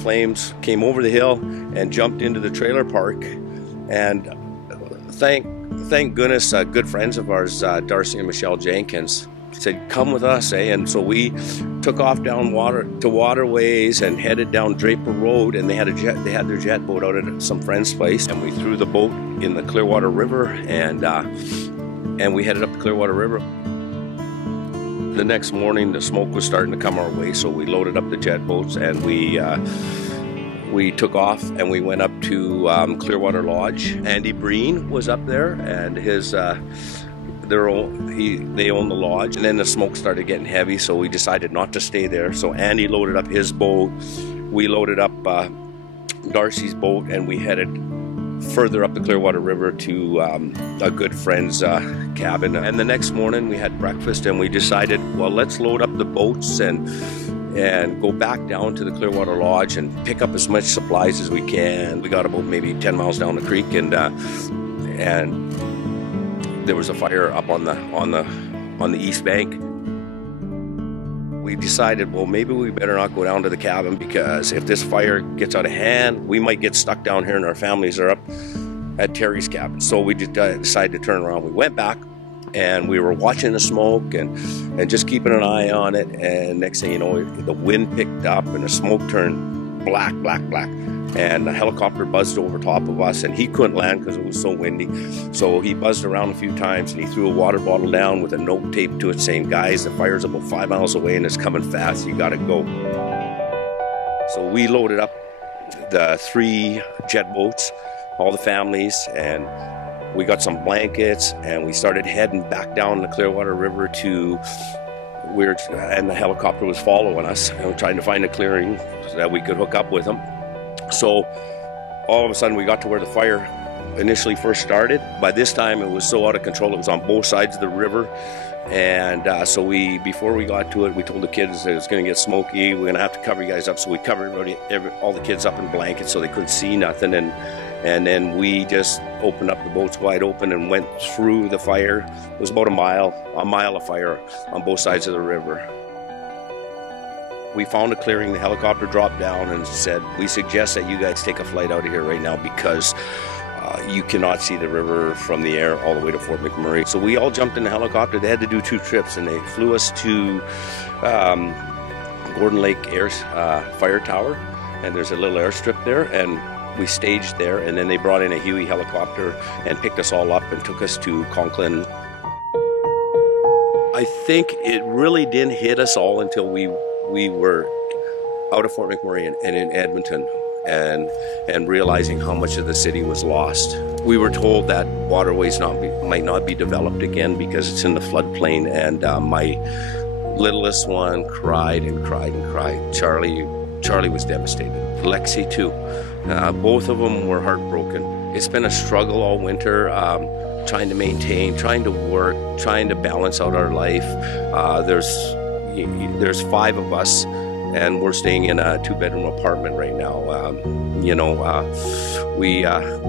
flames, came over the hill and jumped into the trailer park. And thank goodness, good friends of ours, Darcy and Michelle Jenkins, said, come with us, eh? And so we took off down to waterways and headed down Draper Road, and they had their jet boat out at some friend's place, and we threw the boat in the Clearwater River, and we headed up the Clearwater River. The next morning, the smoke was starting to come our way, so we loaded up the jet boats and we took off and we went up to Clearwater Lodge. Andy Breen was up there, and they own the lodge. And then the smoke started getting heavy, so we decided not to stay there. So Andy loaded up his boat, we loaded up Darcy's boat, and we headed further up the Clearwater River to a good friend's cabin. And the next morning we had breakfast and we decided, well, let's load up the boats and go back down to the Clearwater Lodge and pick up as much supplies as we can. We got about maybe 10 miles down the creek, and there was a fire up on the east bank. We decided, well, maybe we better not go down to the cabin, because if this fire gets out of hand, we might get stuck down here and our families are up at Terry's cabin. So we decided to turn around. We went back and we were watching the smoke and just keeping an eye on it. And next thing you know, the wind picked up and the smoke turned black. And a helicopter buzzed over top of us, and he couldn't land because it was so windy. So he buzzed around a few times and he threw a water bottle down with a note taped to it saying, guys, the fire's about 5 miles away and it's coming fast, you gotta go. So we loaded up the 3 jet boats, all the families, and we got some blankets and we started heading back down the Clearwater River and the helicopter was following us, and we're trying to find a clearing so that we could hook up with them. So all of a sudden we got to where the fire initially first started. By this time it was so out of control, it was on both sides of the river. And so before we got to it, we told the kids that it was going to get smoky, we're going to have to cover you guys up. So we covered all the kids up in blankets so they couldn't see nothing. And then we just opened up the boats wide open and went through the fire. It was about a mile of fire on both sides of the river. We found a clearing, the helicopter dropped down and said, we suggest that you guys take a flight out of here right now, because you cannot see the river from the air all the way to Fort McMurray. So we all jumped in the helicopter. They had to do 2 trips, and they flew us to Gordon Lake Fire Tower, and there's a little airstrip there, and we staged there, and then they brought in a Huey helicopter and picked us all up and took us to Conklin. I think it really didn't hit us all until we were out of Fort McMurray and in Edmonton, and realizing how much of the city was lost. We were told that waterways might not be developed again because it's in the floodplain, and my littlest one cried and cried and cried. Charlie was devastated. Lexi too. Both of them were heartbroken. It's been a struggle all winter, trying to maintain, trying to work, trying to balance out our life. There's 5 of us, and we're staying in a 2-bedroom apartment right now. We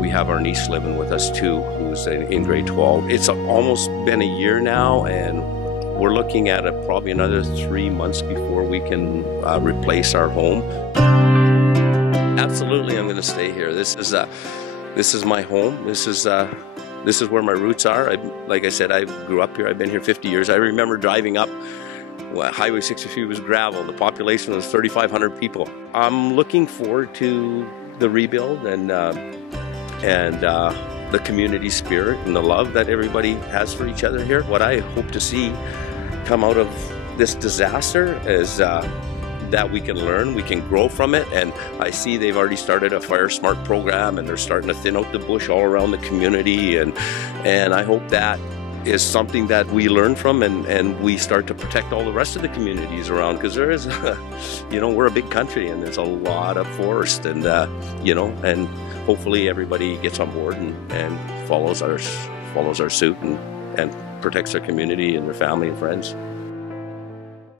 have our niece living with us too, who's in grade 12. It's almost been a year now, and we're looking at probably another 3 months before we can replace our home. Absolutely, I'm going to stay here. This is my home. This is where my roots are. Like I said, I grew up here. I've been here 50 years. I remember driving up. Highway 63 was gravel. The population was 3,500 people. I'm looking forward to the rebuild and the community spirit and the love that everybody has for each other here. What I hope to see come out of this disaster is that we can learn, we can grow from it. And I see they've already started a Fire Smart program, and they're starting to thin out the bush all around the community. And I hope that is something that we learn from, and we start to protect all the rest of the communities around, because there is, we're a big country and there's a lot of forest, and and hopefully everybody gets on board and follows our suit and protects their community and their family and friends.